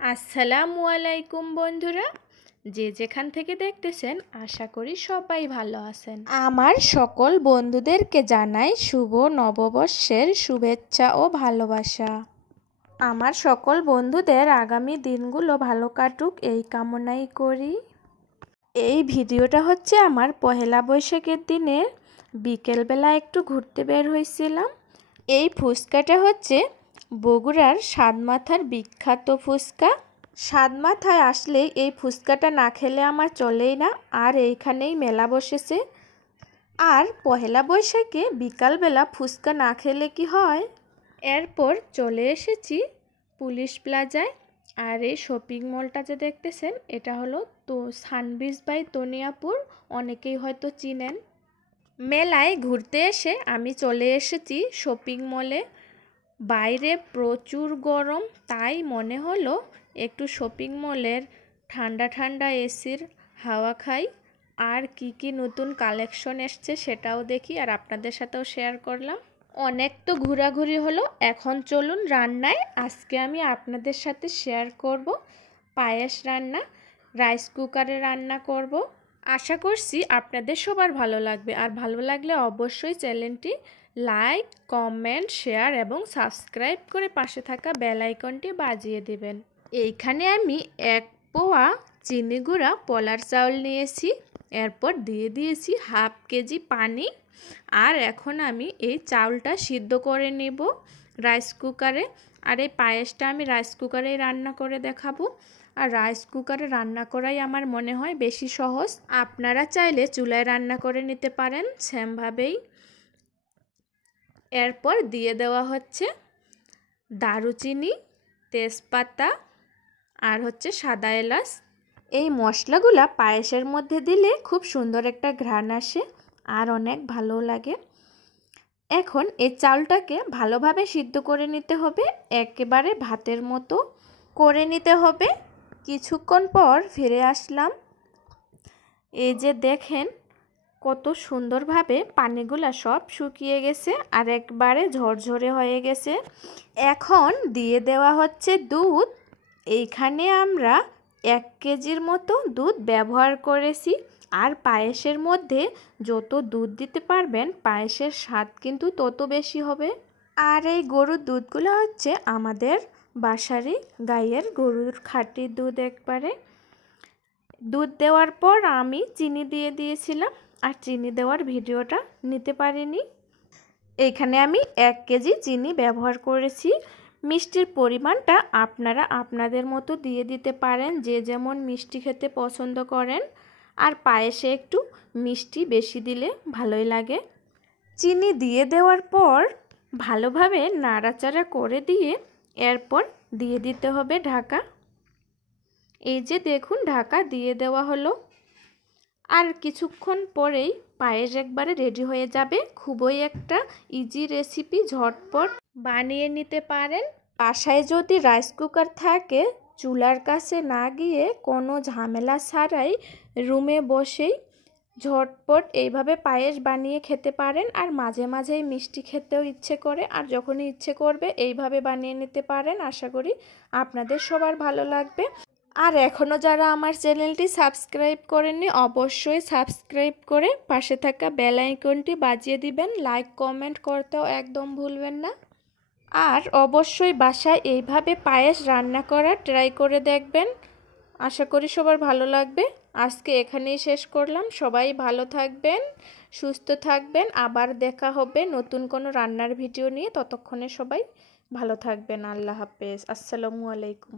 আসসালামু আলাইকুম বন্ধুরা, যে যেখান থেকে দেখতেছেন আশা করি সবাই ভালো আছেন। আমার সকল বন্ধুদেরকে জানাই শুভ নববর্ষের শুভেচ্ছা ও ভালোবাসা। আমার সকল বন্ধুদের আগামী দিনগুলো ভালো কাটুক এই কামনাই করি। এই ভিডিওটা হচ্ছে আমার পহেলা বৈশাখের দিনে বিকেলবেলা একটু ঘুরতে বের হয়েছিলাম। এই ফুচকাটা হচ্ছে বগুড়ার সাতমাথার বিখ্যাত ফুচকা। সাতমাথায় আসলে এই ফুচকাটা না খেলে আমার চলেই না। আর এইখানেই মেলা বসেছে। আর পহেলা বৈশাখে বিকালবেলা ফুচকা না খেলে কি হয়। এরপর চলে এসেছি পুলিশ প্লাজায়। আর এই শপিং মলটা যে দেখতেছেন এটা হলো তো সানবিজ বাই তনিয়াপুর, অনেকেই হয়তো চিনেন। মেলায় ঘুরতে এসে আমি চলে এসেছি শপিং মলে। বাইরে প্রচুর গরম, তাই মনে হলো একটু শপিং মলের ঠান্ডা ঠান্ডা এসির হাওয়া খাই। আর কি নতুন কালেকশন এসছে সেটাও দেখি আর আপনাদের সাথেও শেয়ার করলাম। অনেক তো ঘোরাঘুরি হলো, এখন চলুন রান্নায়। আজকে আমি আপনাদের সাথে শেয়ার করব পায়েস রান্না। রাইস কুকারে রান্না করব। আশা করছি আপনাদের সবার ভালো লাগবে। আর ভালো লাগলে অবশ্যই চ্যানেলটি লাইক, কমেন্ট, শেয়ার এবং সাবস্ক্রাইব করে পাশে থাকা বেল আইকনটি বাজিয়ে দেবেন। এইখানে আমি 1 পোয়া চিনি গুঁড়া পোলার চাউল নিয়েছি। এরপর দিয়ে দিয়েছি হাফ কেজি পানি। আর এখন আমি এই চাউলটা সিদ্ধ করে নেব রাইস কুকারে। আর এই পায়েসটা আমি রাইস কুকারেই রান্না করে দেখাবো। আর রাইস কুকারে রান্না করাই আমার মনে হয় বেশি সহজ। আপনারা চাইলে চুলায় রান্না করে নিতে পারেন সেমভাবেই। এরপর দিয়ে দেওয়া হচ্ছে দারুচিনি, তেজপাতা আর হচ্ছে সাদা এলাচ। এই মশলাগুলা পায়েসের মধ্যে দিলে খুব সুন্দর একটা ঘ্রাণ আসে আর অনেক ভালো লাগে। এখন এই চালটাকে ভালোভাবে সিদ্ধ করে নিতে হবে, একেবারে ভাতের মতো করে নিতে হবে। কিছুক্ষণ পর ফিরে আসলাম। এই যে দেখেন কত সুন্দরভাবে পানিগুলা সব শুকিয়ে গেছে আর একবারে ঝরঝরে হয়ে গেছে। এখন দিয়ে দেওয়া হচ্ছে দুধ। এইখানে আমরা 1 কেজির মতো দুধ ব্যবহার করেছি। আর পায়েসের মধ্যে যত দুধ দিতে পারবেন পায়েসের স্বাদ কিন্তু তত বেশি হবে। আর এই গরুর দুধগুলো হচ্ছে আমাদের বাসারই গাইয়ের গরুর খাঁটি দুধ একবারে। দুধ দেওয়ার পর আমি চিনি দিয়ে দিয়েছিলাম আর চিনি দেওয়ার ভিডিওটা নিতে পারিনি। এইখানে আমি 1 কেজি চিনি ব্যবহার করেছি। মিষ্টির পরিমাণটা আপনারা আপনাদের মতো দিয়ে দিতে পারেন, যে যেমন মিষ্টি খেতে পছন্দ করেন। আর পায়েসে একটু মিষ্টি বেশি দিলে ভালোই লাগে। চিনি দিয়ে দেওয়ার পর ভালোভাবে নাড়াচাড়া করে দিয়ে এরপর দিয়ে দিতে হবে ঢাকা। এই যে দেখুন ঢাকা দিয়ে দেওয়া হলো। আর কিছুক্ষণ পরেই পায়েস একবারে রেডি হয়ে যাবে। খুবই একটা ইজি রেসিপি, ঝটপট বানিয়ে নিতে পারেন। বাসায় যদি রাইস কুকার থাকে চুলার কাছে না গিয়ে কোনো ঝামেলা ছাড়াই রুমে বসেই ঝটপট এইভাবে পায়েস বানিয়ে খেতে পারেন। আর মাঝে মাঝেই মিষ্টি খেতেও ইচ্ছে করে, আর যখনই ইচ্ছে করবে এইভাবে বানিয়ে নিতে পারেন। আশা করি আপনাদের সবার ভালো লাগবে। আর এখনও যারা আমার চ্যানেলটি সাবস্ক্রাইব করেননি অবশ্যই সাবস্ক্রাইব করে পাশে থাকা বেল আইকনটি বাজিয়ে দিবেন। লাইক কমেন্ট করতেও একদম ভুলবেন না। আর অবশ্যই বাসায় এইভাবে পায়েস রান্না করা ট্রাই করে দেখবেন। আশা করি সবার ভালো লাগবে। আজকে এখানেই শেষ করলাম। সবাই ভালো থাকবেন, সুস্থ থাকবেন। আবার দেখা হবে নতুন কোনো রান্নার ভিডিও নিয়ে। ততক্ষণে সবাই ভালো থাকবেন। আল্লাহ হাফেজ। আসসালামু আলাইকুম।